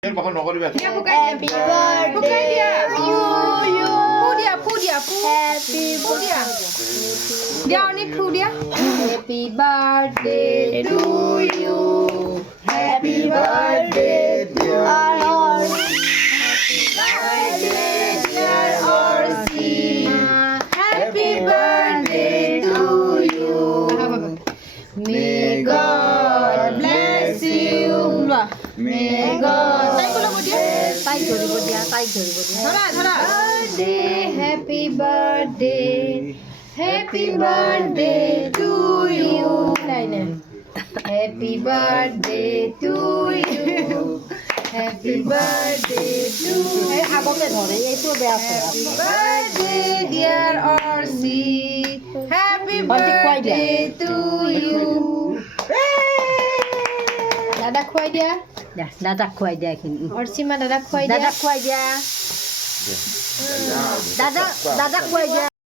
Happy birthday to you. Happy birthday to you. Happy birthday, dear Orsi. Happy birthday to you. May God bless you. May God happy birthday to you. Happy birthday to you. Happy birthday to you. Happy birthday, dear Orsi. Happy birthday to you. দাদা খুয়াই দিয়া দাদা খুয়াই দেয় কিন্তু অর্সিমা দাদা খুয়াই দিয়া দাদা খুয়াই দেয় দাদা খুয়াই দেয়